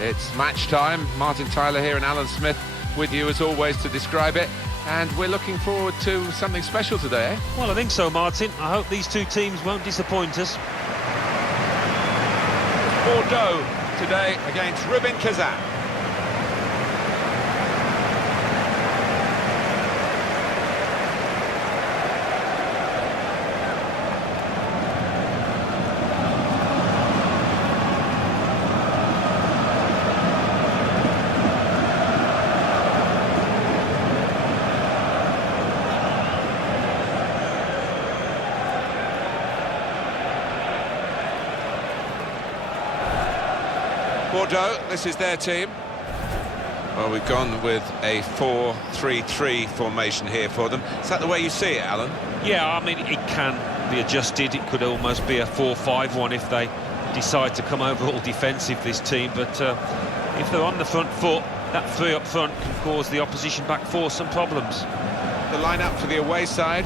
It's match time. Martin Tyler here and Alan Smith with you as always to describe it. And we're looking forward to something special today, eh? Well, I think so, Martin. I hope these two teams won't disappoint us. Bordeaux today against Rubin Kazan. Bordeaux, this is their team. Well, we've gone with a 4-3-3 formation here for them. Is that the way you see it, Alan? Yeah, I mean, it can be adjusted. It could almost be a 4-5-1 if they decide to come over all defensive, this team. But if they're on the front foot, that three up front can cause the opposition back four some problems. The lineup for the away side.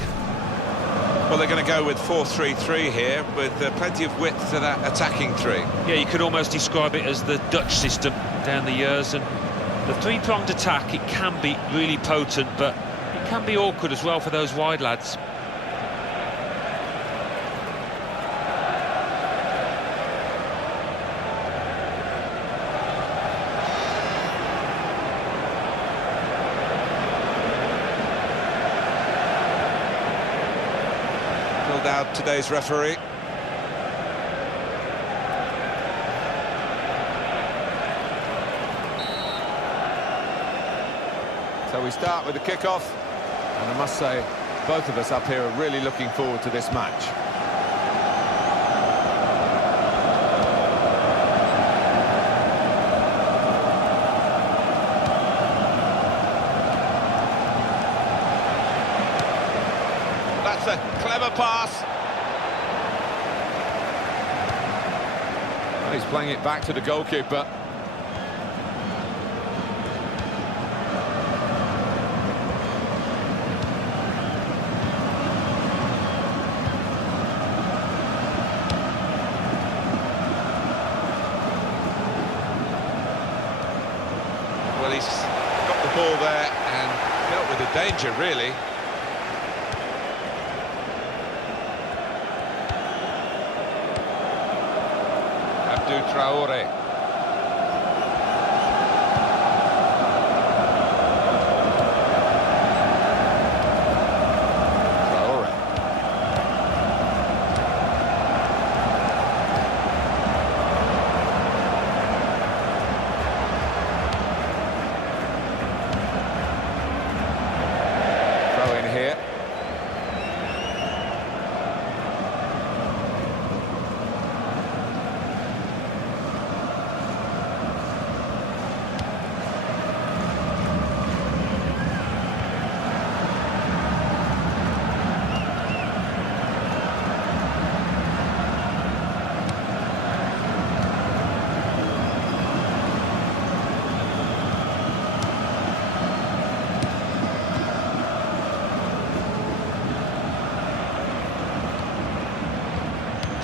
Well, they're going to go with 4-3-3 here, with plenty of width to that attacking three. Yeah, you could almost describe it as the Dutch system down the years. And the three-pronged attack, it can be really potent, but it can be awkward as well for those wide lads. Out today's referee. So we start with the kick-off, and I must say, both of us up here are really looking forward to this match. That's a clever pass. He's playing it back to the goalkeeper. Well, he's got the ball there and dealt with the danger, really. Traore. Throw in here.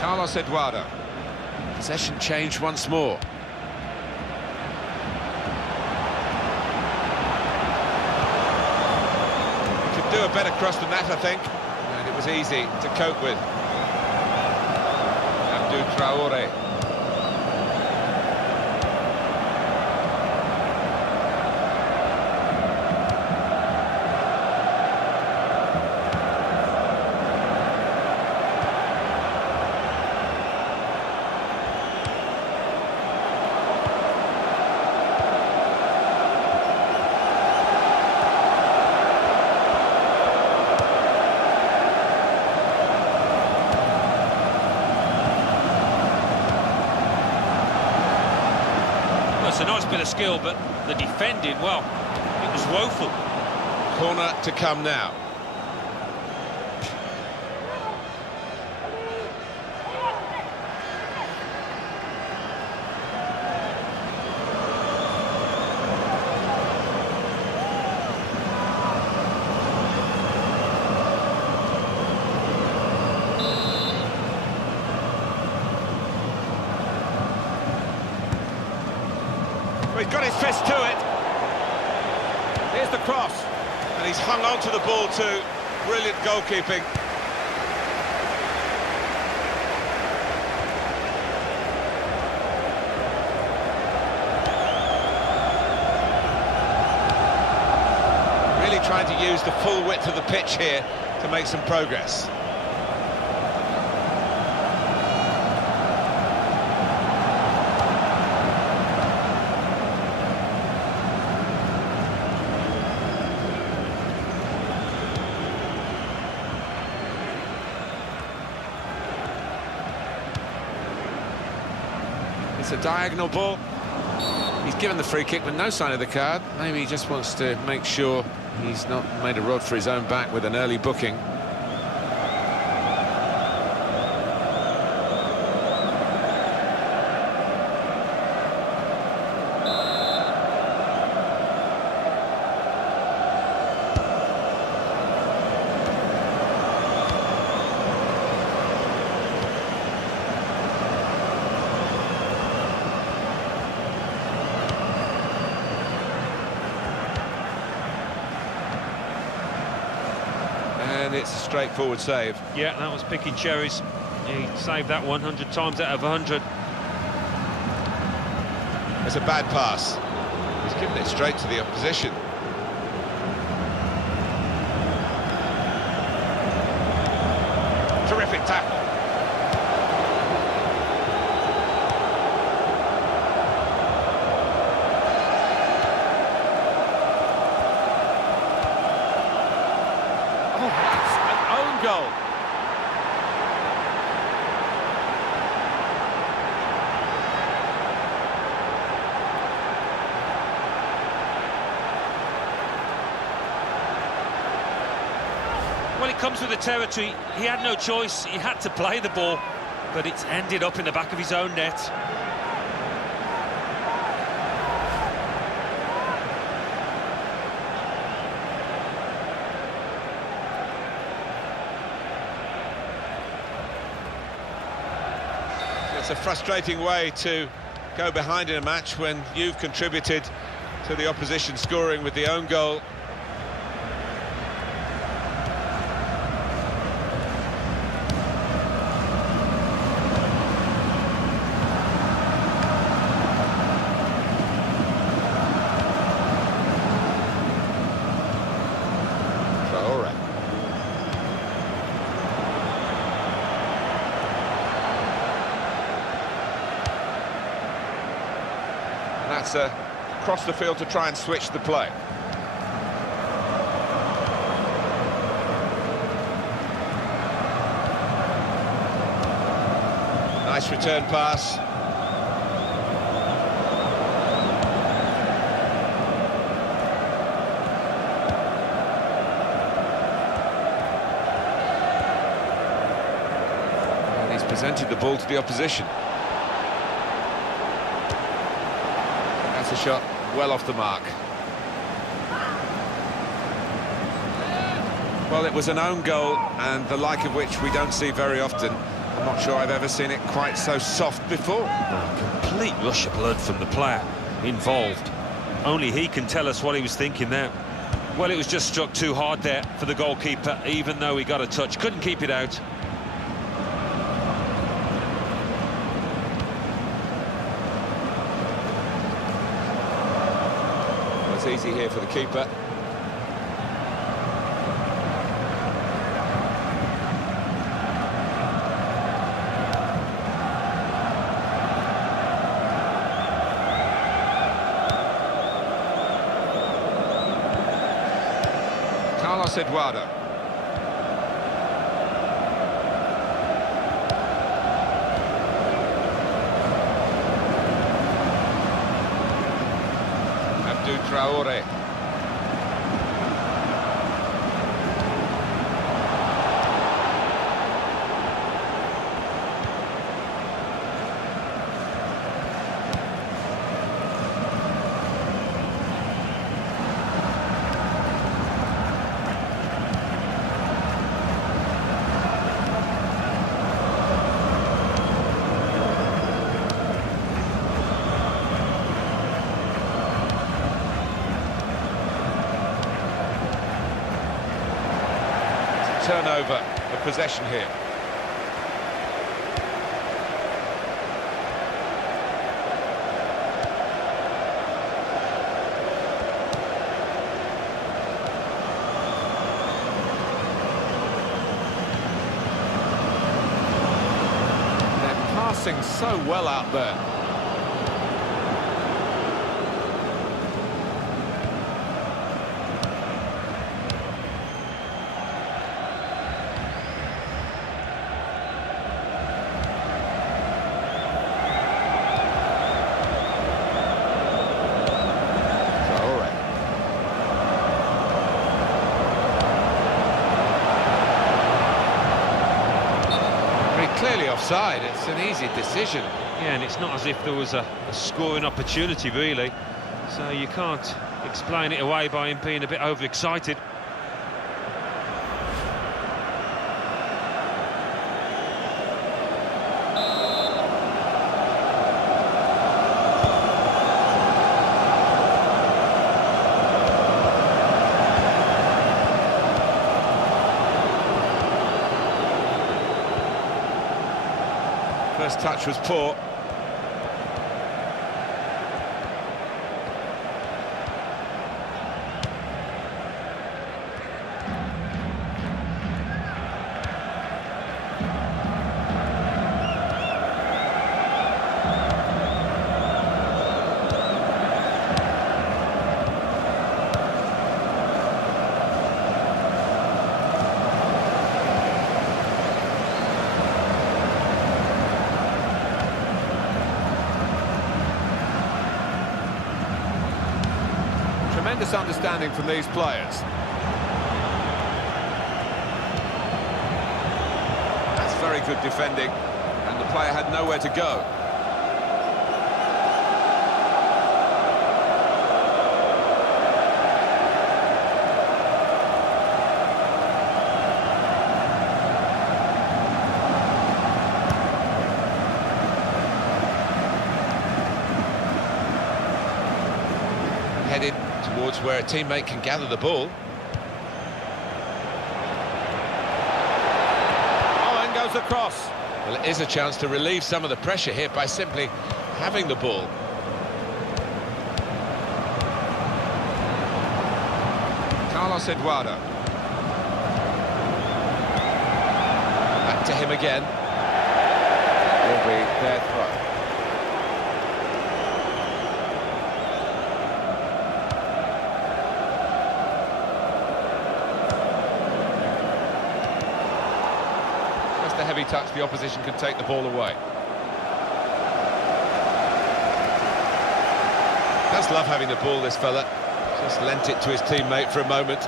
Carlos Eduardo. Possession change once more. Could do a better cross than that, I think. And it was easy to cope with. Abdou Traore. It's a nice bit of skill, but the defending, well, it was woeful. Corner to come now. Well, he's got his fist to it. Here's the cross. And he's hung on to the ball too. Brilliant goalkeeping. Really trying to use the full width of the pitch here to make some progress. It's a diagonal ball. He's given the free kick with no sign of the card. Maybe he just wants to make sure he's not made a rod for his own back with an early booking. And it's a straightforward save. Yeah, that was picking cherries. He saved that 100 times out of 100. It's a bad pass. He's given it straight to the opposition. Terrific tackle. Goal. Well, it comes with the territory. He had no choice. He had to play the ball, but it's ended up in the back of his own net. It's a frustrating way to go behind in a match when you've contributed to the opposition scoring with the own goal. That's across the field to try and switch the play. Nice return pass. And he's presented the ball to the opposition. A shot well off the mark. Well, it was an own goal, and the like of which we don't see very often. I'm not sure I've ever seen it quite so soft before. A complete rush of blood from the player involved. Only he can tell us what he was thinking there. Well, it was just struck too hard there for the goalkeeper, even though he got a touch. Couldn't keep it out. Easy here for the keeper. Carlos Eduardo. Traore. turnover of possession here. Passing so well out there. Clearly offside, it's an easy decision. Yeah, and it's not as if there was a scoring opportunity, really. So you can't explain it away by him being a bit overexcited. First touch was poor. Tremendous understanding from these players. That's very good defending, and the player had nowhere to go. Headed towards where a teammate can gather the ball. Oh, and goes across. Well, it is a chance to relieve some of the pressure here by simply having the ball. Carlos Eduardo. Back to him again. Will be their throw. A heavy touch, the opposition can take the ball away. Does love having the ball, this fella. Just lent it to his teammate for a moment.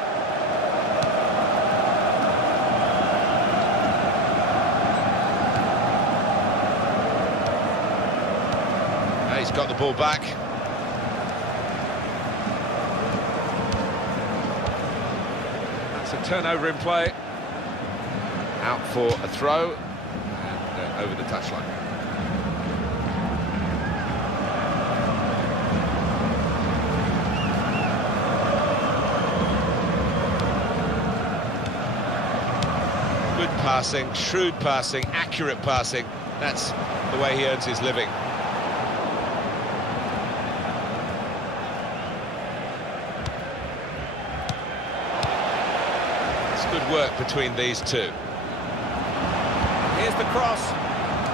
Now he's got the ball back. That's a turnover in play. Out for a throw, and over the touchline. Good passing, shrewd passing, accurate passing. That's the way he earns his living. It's good work between these two. Here's the cross.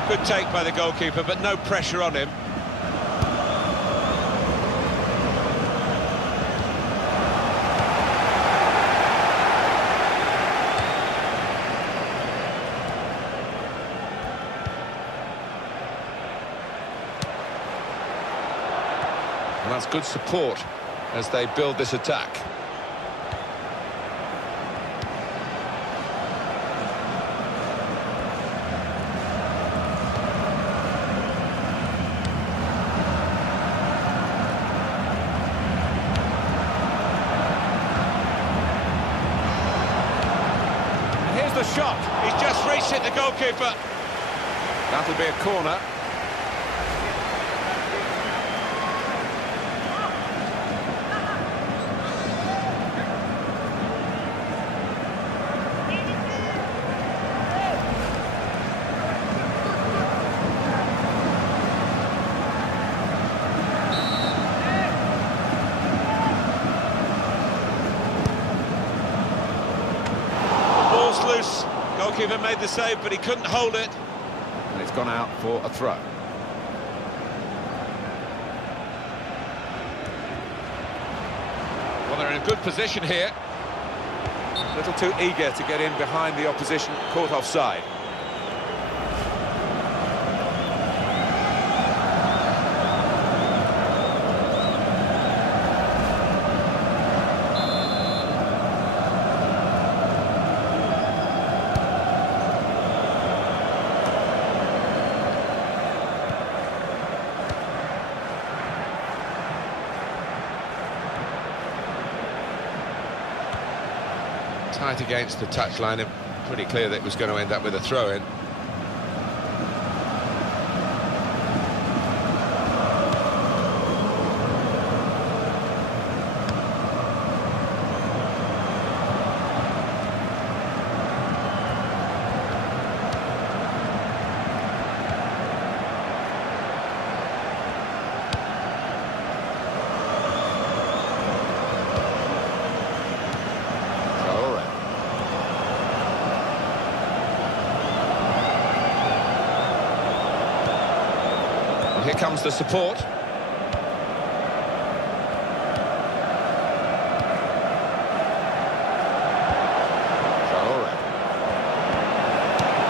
Good take by the goalkeeper, but no pressure on him. And that's good support as they build this attack. The shot. He's just reached it, the goalkeeper. That'll be a corner. Goalkeeper made the save, but he couldn't hold it. And it's gone out for a throw. Well, they're in a good position here. A little too eager to get in behind the opposition, caught offside. Tight against the touchline, and pretty clear that it was going to end up with a throw-in. Here comes the support.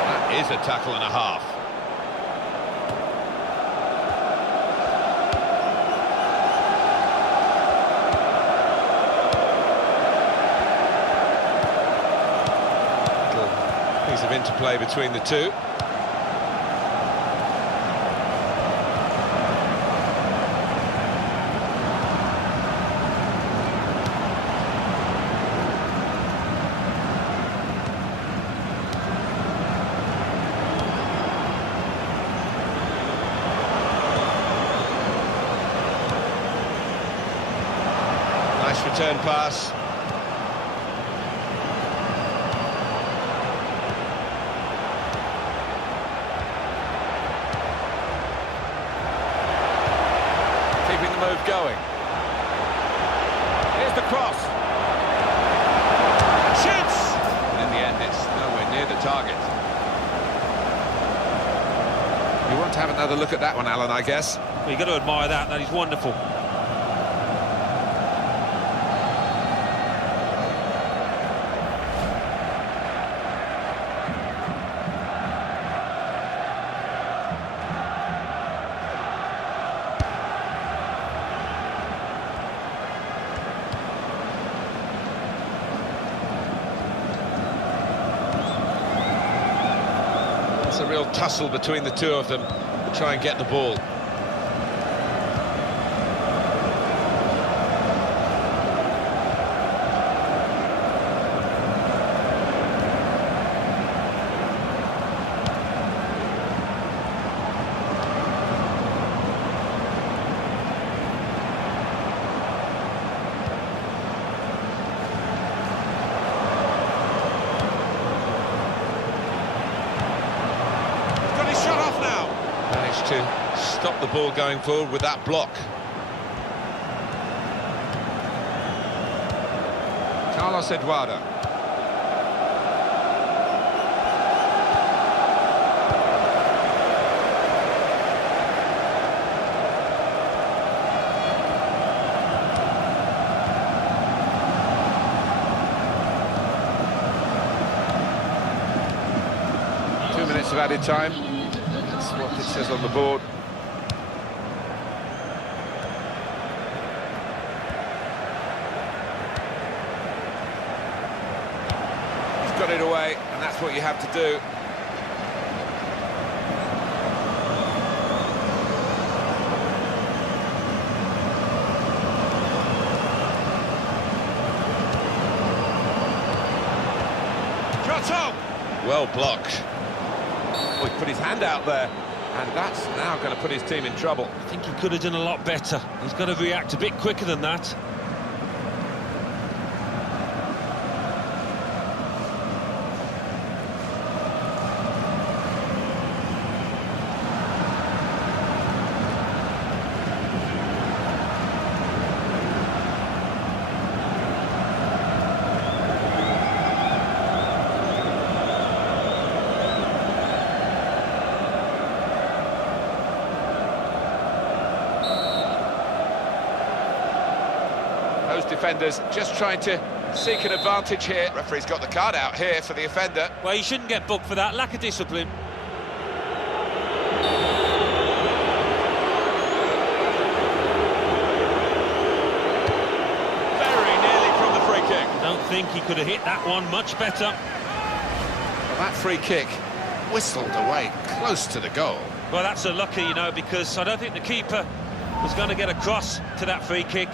That is a tackle and a half. Little piece of interplay between the two. Return pass. Keeping the move going. Here's the cross. Shoots! And in the end, it's nowhere near the target. You want to have another look at that one, Alan, I guess? Well, you've got to admire that. That is wonderful. It's a real tussle between the two of them to try and get the ball. To stop the ball going forward with that block. Carlos Eduardo. Of added time. That's what it says on the board. He's got it away, and that's what you have to do. Well blocked. Oh, he put his hand out there, and that's now going to put his team in trouble. I think he could have done a lot better. He's got to react a bit quicker than that. defenders just trying to seek an advantage here. Referee's got the card out here for the offender. Well, you shouldn't get booked for that. Lack of discipline. Very nearly from the free kick. Don't think he could have hit that one much better. Well, that free kick whistled away close to the goal. Well, that's a lucky, you know, because I don't think the keeper was going to get across to that free kick.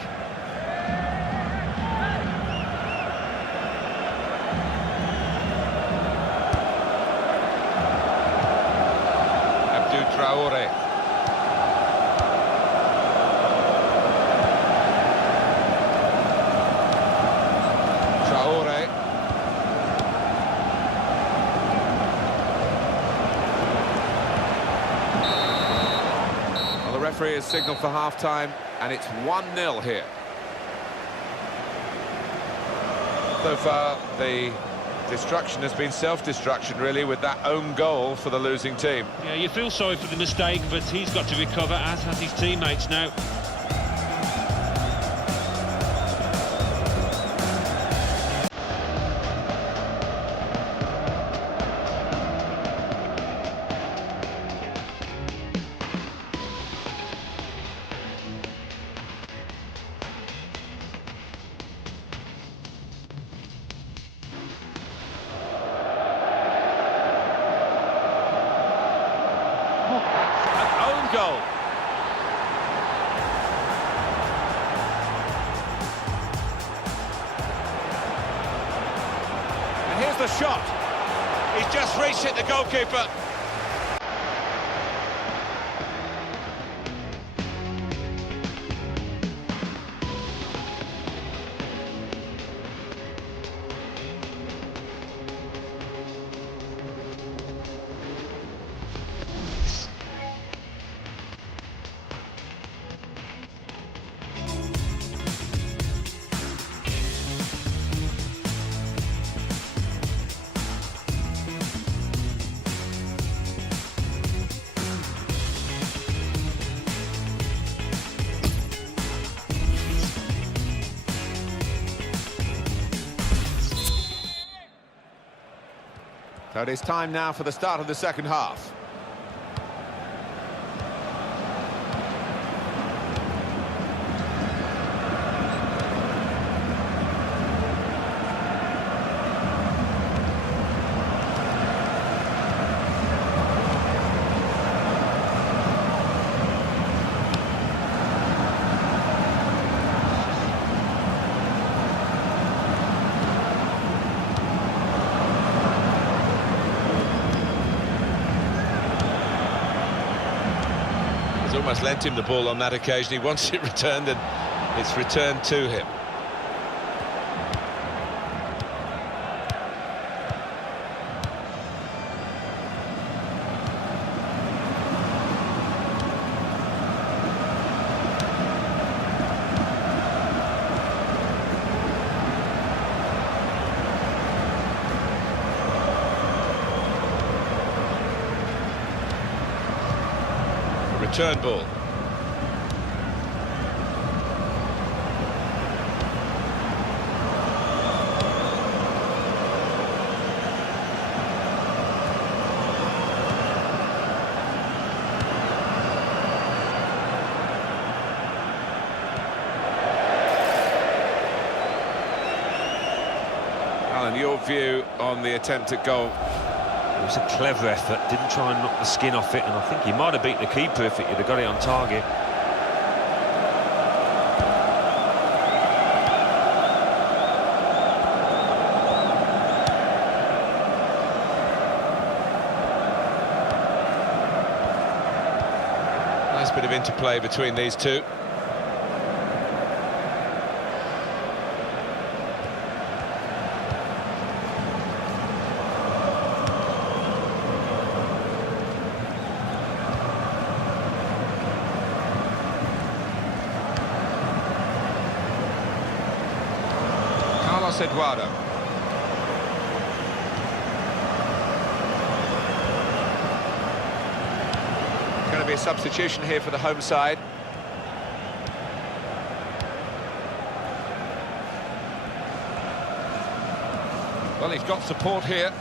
Traore. Traore. Well, the referee has signalled for half-time, and it's 1-0 here. So far, the destruction has been self-destruction, really, with that own goal for the losing team. Yeah, you feel sorry for the mistake, but he's got to recover, as have his teammates now. Goal. And here's the shot. He's just reached it, the goalkeeper. So it is time now for the start of the second half. Almost lent him the ball on that occasion. He wants it returned, and it's returned to him. Return ball. Alan, your view on the attempt at goal? It was a clever effort, didn't try and knock the skin off it, and I think he might have beat the keeper if he'd have got it on target. Nice bit of interplay between these two. Eduardo. Going to be a substitution here for the home side. Well, he's got support here.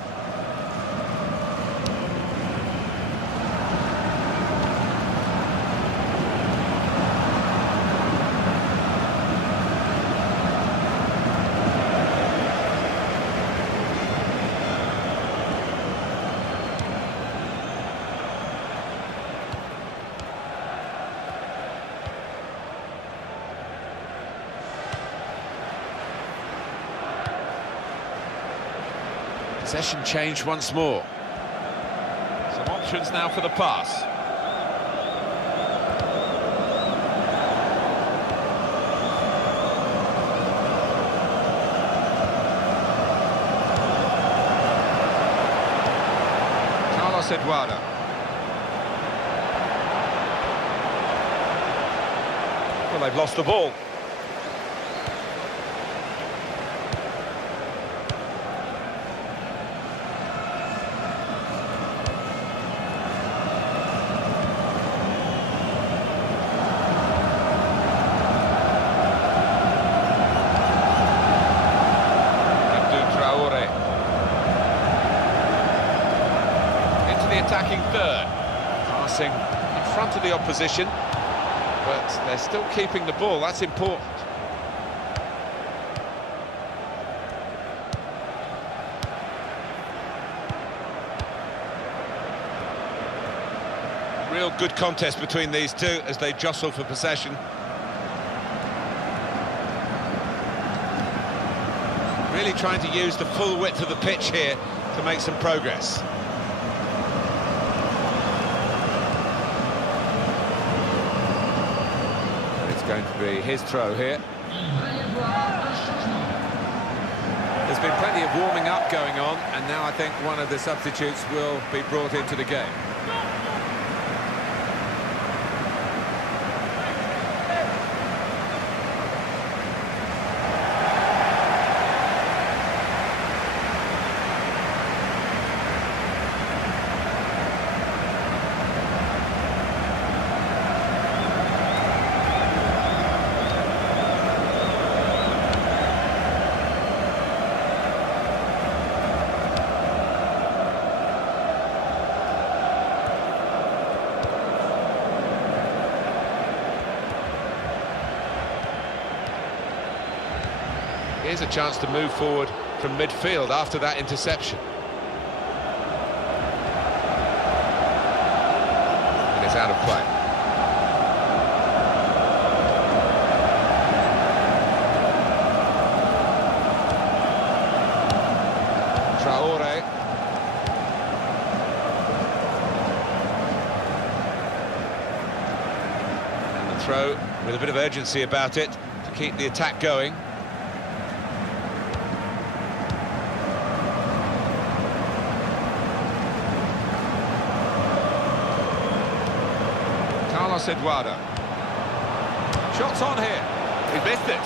Possession change once more. Some options now for the pass. Eduardo. Well, they've lost the ball. Attacking third, passing in front of the opposition, but they're still keeping the ball. That's important. Real good contest between these two as they jostle for possession. Really trying to use the full width of the pitch here to make some progress. Going to be his throw here. There's been plenty of warming up going on, and now I think one of the substitutes will be brought into the game. Here's a chance to move forward from midfield after that interception. And it's out of play. Traore. And the throw with a bit of urgency about it to keep the attack going. Eduardo. Shots on here. He missed it.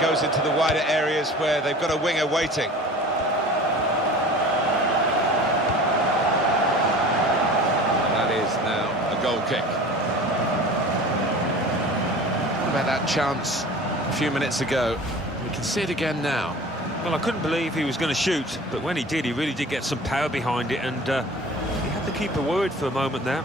Goes into the wider areas where they've got a winger waiting. That is now a goal kick. What about that chance a few minutes ago? We can see it again now. Well, I couldn't believe he was going to shoot, but when he did, he really did get some power behind it, and he had the keeper worried for a moment there.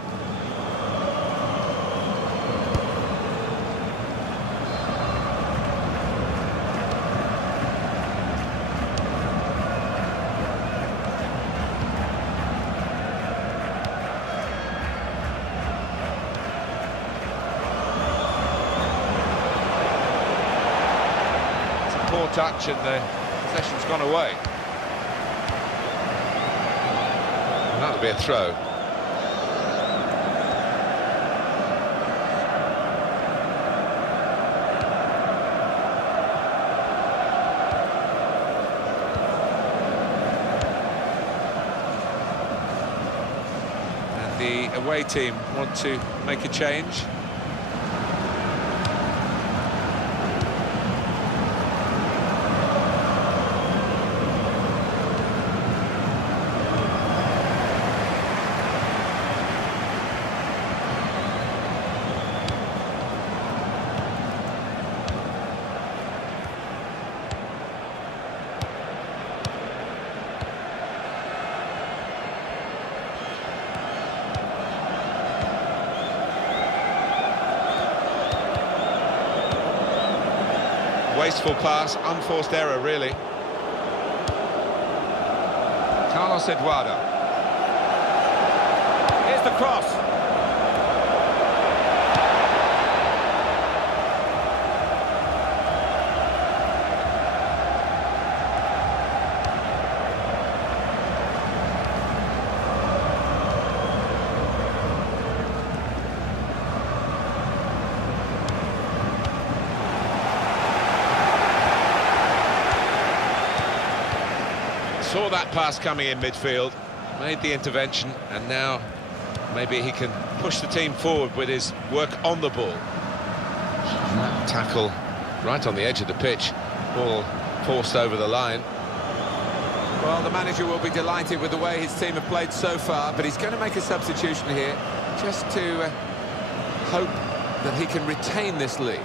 Touch and the possession's gone away. And that'll be a throw. the away team want to make a change. Wasteful pass, unforced error, really. Carlos Eduardo. Here's the cross. Saw that pass coming in midfield, made the intervention, and now maybe he can push the team forward with his work on the ball. That tackle right on the edge of the pitch, ball forced over the line. Well, the manager will be delighted with the way his team have played so far, but he's going to make a substitution here just to hope that he can retain this lead.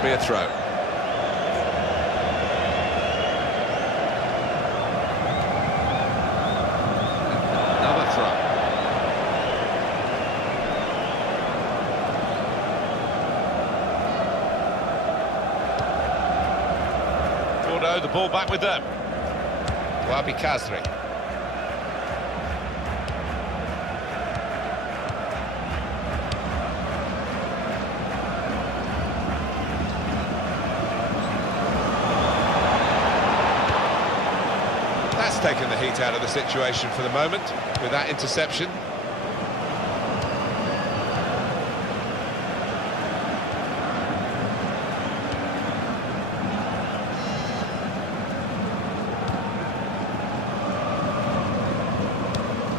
Be a throw. Another throw. Bordeaux, the ball back with them. Wabi Kazri. Taken the heat out of the situation for the moment with that interception.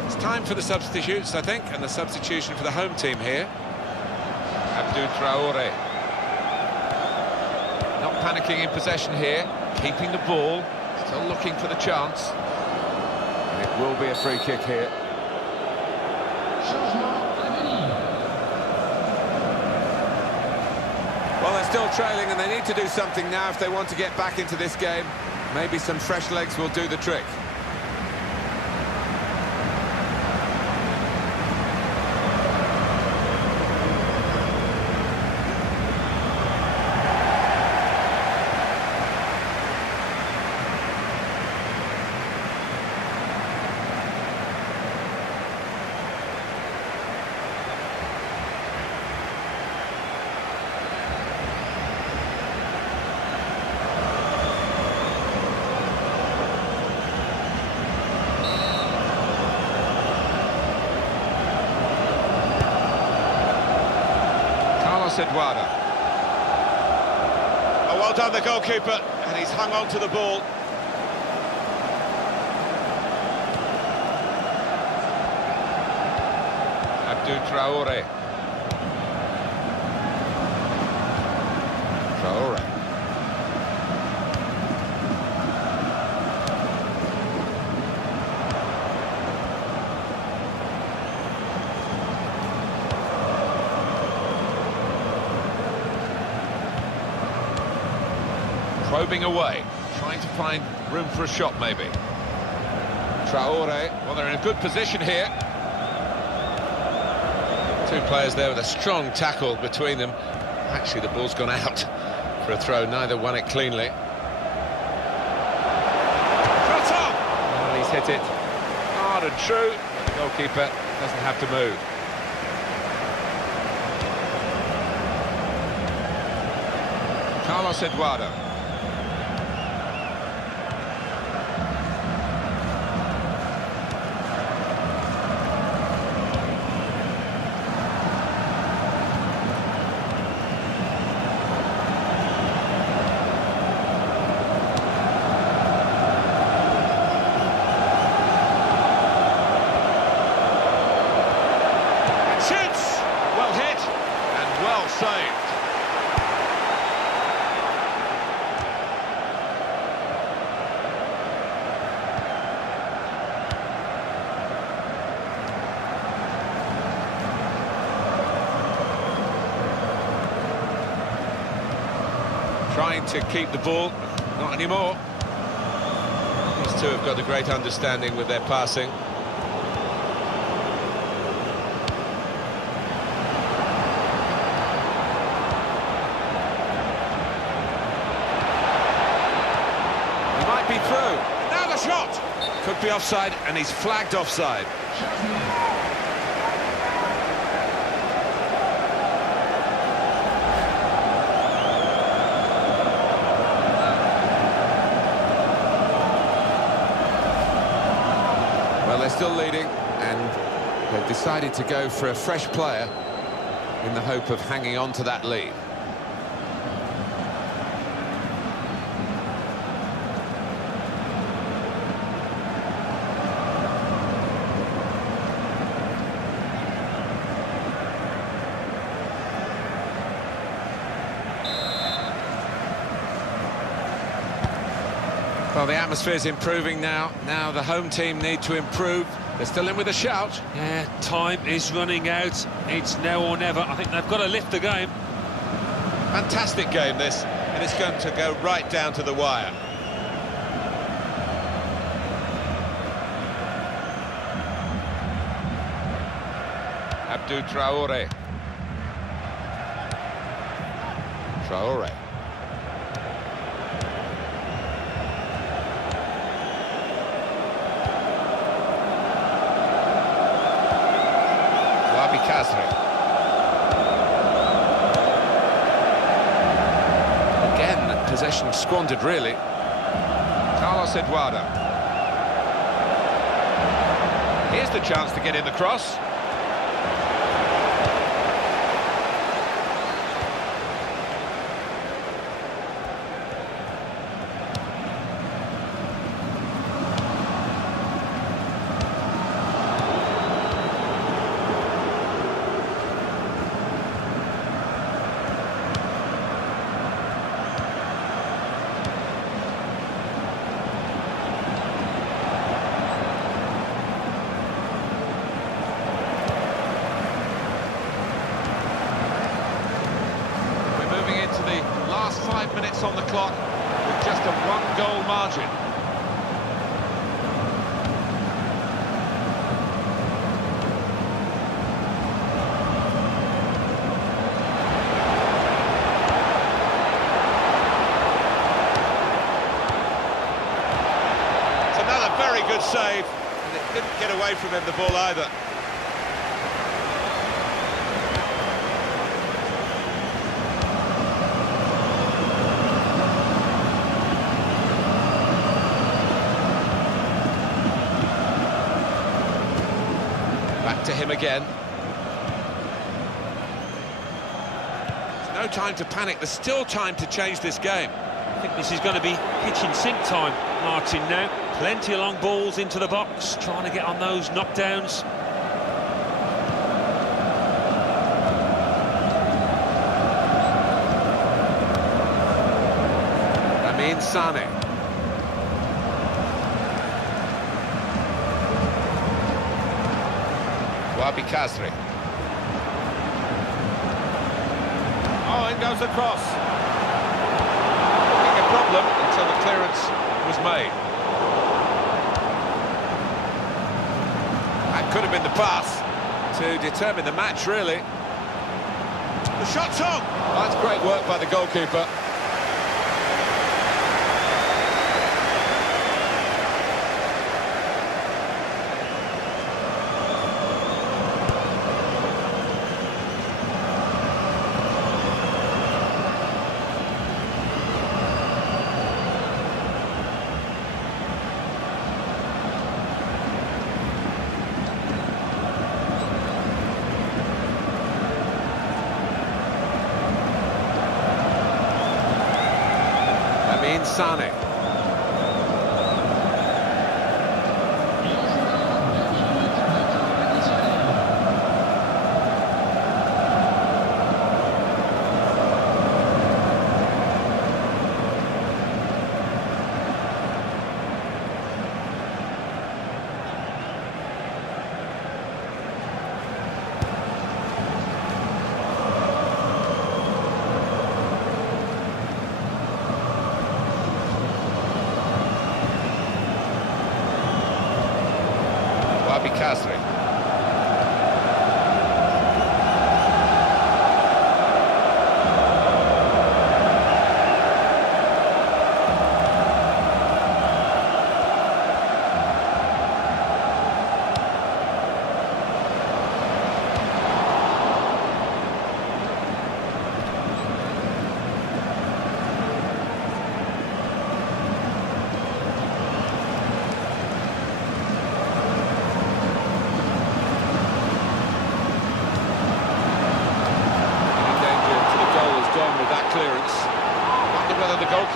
It's time for the substitutes, I think, and the substitution for the home team here. Abdou Traoré. Not panicking in possession here, keeping the ball, still looking for the chance. It will be a free kick here. Well, they're still trailing and they need to do something now if they want to get back into this game. Maybe some fresh legs will do the trick. Eduardo. Oh, well done the goalkeeper, and he's hung on to the ball. Abdou Traoré. Traoré. Probing away, trying to find room for a shot maybe. Traoré, well, they're in a good position here. Two players there with a strong tackle between them. Actually, the ball's gone out for a throw, neither won it cleanly. Shot on! Well, he's hit it hard and true, but the goalkeeper doesn't have to move. Carlos Eduardo. trying to keep the ball. Not anymore. These two have got a great understanding with their passing. He might be through. Now the shot! Could be offside, and he's flagged offside. Well, they're still leading, and they've decided to go for a fresh player in the hope of hanging on to that lead. Well, the atmosphere's improving now. Now the home team need to improve. They're still in with a shout. Yeah, time is running out. It's now or never. I think they've got to lift the game. Fantastic game, this. And it's going to go right down to the wire. Abdou Traoré. Traoré. Again, possession squandered, really. Carlos Eduardo. Here's the chance to get in the cross. Last 5 minutes on the clock with just a one-goal margin. It's another very good save, and it didn't get away from him, the ball, either. To him again. There's no time to panic. There's still time to change this game. I think this is going to be kitchen sink time, Martin, now. Plenty of long balls into the box, trying to get on those knockdowns. Lamine Sane. Wabi Kazri. Oh, in goes the cross. Looking a problem until the clearance was made. That could have been the pass to determine the match, really. The shot's on! Well, that's great work by the goalkeeper. Sane.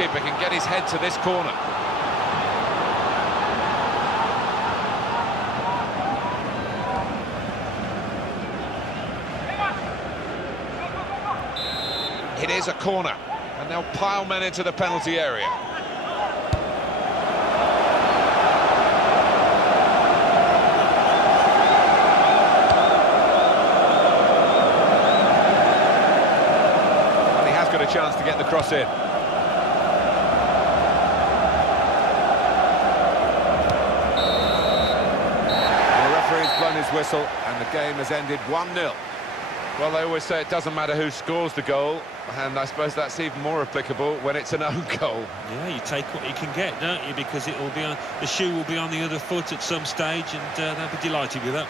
goalkeeper can get his head to this corner. It is a corner, and they'll pile men into the penalty area. Got a chance to get the cross in. The referee's blown his whistle and the game has ended 1-0. Well, they always say it doesn't matter who scores the goal, and I suppose that's even more applicable when it's an own goal. Yeah, you take what you can get, don't you? Because it will be on, the shoe will be on the other foot at some stage, and they'll be delighted with that.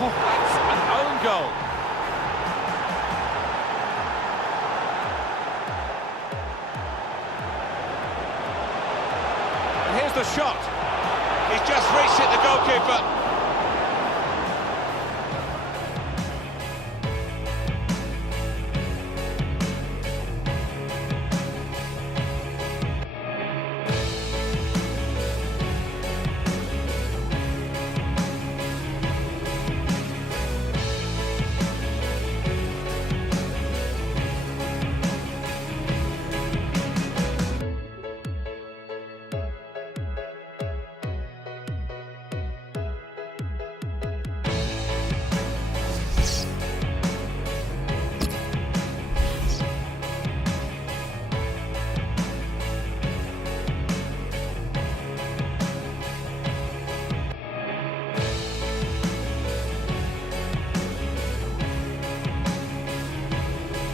Oh, that's an own goal. And here's the shot. He's just reached it, the goalkeeper.